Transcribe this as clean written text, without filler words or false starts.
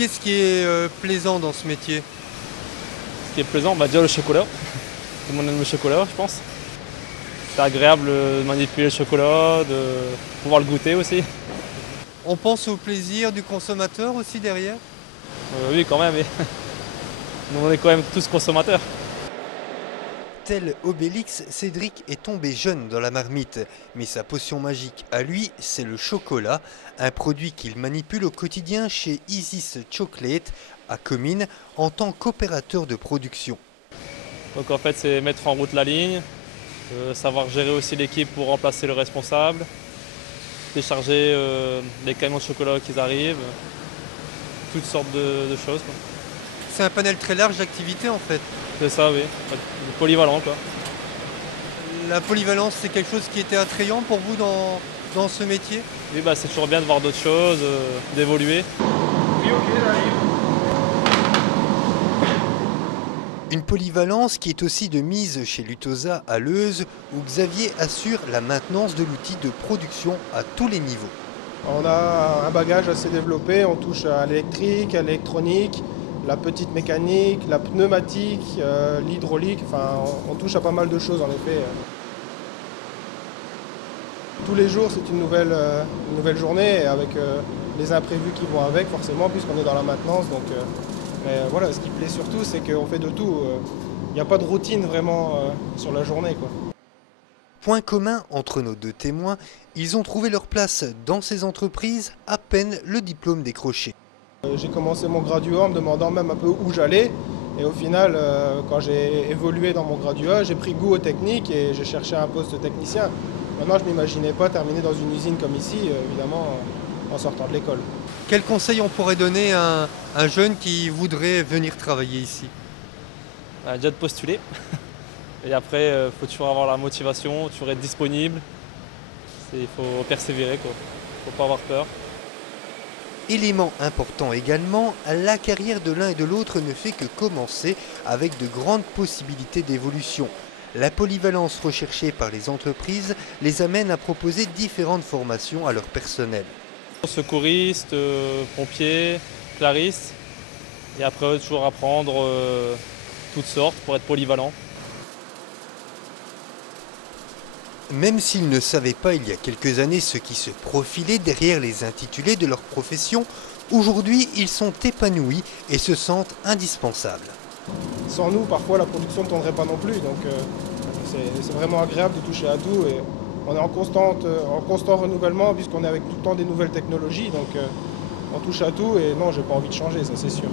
Qu'est-ce qui est plaisant dans ce métier? Ce qui est plaisant, déjà le chocolat. Tout le monde aime le chocolat, je pense. C'est agréable de manipuler le chocolat, de pouvoir le goûter aussi. On pense au plaisir du consommateur aussi derrière? Oui, quand même. Nous, on est quand même tous consommateurs. Tel Obélix, Cédric est tombé jeune dans la marmite. Mais sa potion magique à lui, c'est le chocolat, un produit qu'il manipule au quotidien chez Isis Chocolate à Comines en tant qu'opérateur de production. Donc en fait, c'est mettre en route la ligne, savoir gérer aussi l'équipe pour remplacer le responsable, décharger les camions de chocolat qui arrivent, toutes sortes de choses, quoi. C'est un panel très large d'activités en fait. C'est ça, oui. Polyvalent, quoi. La polyvalence, c'est quelque chose qui était attrayant pour vous dans ce métier? Oui, c'est toujours bien de voir d'autres choses, d'évoluer. Oui, ok, j'arrive. Une polyvalence qui est aussi de mise chez Lutosa à Leuze, où Xavier assure la maintenance de l'outil de production à tous les niveaux. On a un bagage assez développé, on touche à l'électrique, à l'électronique, la petite mécanique, la pneumatique, l'hydraulique, enfin on touche à pas mal de choses en effet. Tous les jours c'est une nouvelle journée avec les imprévus qui vont avec forcément puisqu'on est dans la maintenance. Mais voilà, ce qui plaît surtout c'est qu'on fait de tout. Il n'y a pas de routine vraiment sur la journée, quoi. Point commun entre nos deux témoins, ils ont trouvé leur place dans ces entreprises à peine le diplôme décroché. J'ai commencé mon graduat en me demandant même un peu où j'allais. Et au final, quand j'ai évolué dans mon graduat, j'ai pris goût aux techniques et j'ai cherché un poste de technicien. Maintenant, je ne m'imaginais pas terminer dans une usine comme ici, évidemment, en sortant de l'école. Quel conseil on pourrait donner à un jeune qui voudrait venir travailler ici? Déjà de postuler. Et après, il faut toujours avoir la motivation, toujours être disponible. Il faut persévérer, quoi. Faut pas avoir peur. Élément important également, la carrière de l'un et de l'autre ne fait que commencer avec de grandes possibilités d'évolution. La polyvalence recherchée par les entreprises les amène à proposer différentes formations à leur personnel. Secouriste, pompier, clariste. Et après, toujours apprendre toutes sortes pour être polyvalent. Même s'ils ne savaient pas il y a quelques années ce qui se profilait derrière les intitulés de leur profession, aujourd'hui ils sont épanouis et se sentent indispensables. Sans nous, parfois, la production ne tournerait pas non plus. Donc c'est vraiment agréable de toucher à tout. Et on est en constant renouvellement puisqu'on est avec tout le temps des nouvelles technologies. Donc on touche à tout et non, j'ai pas envie de changer, ça c'est sûr.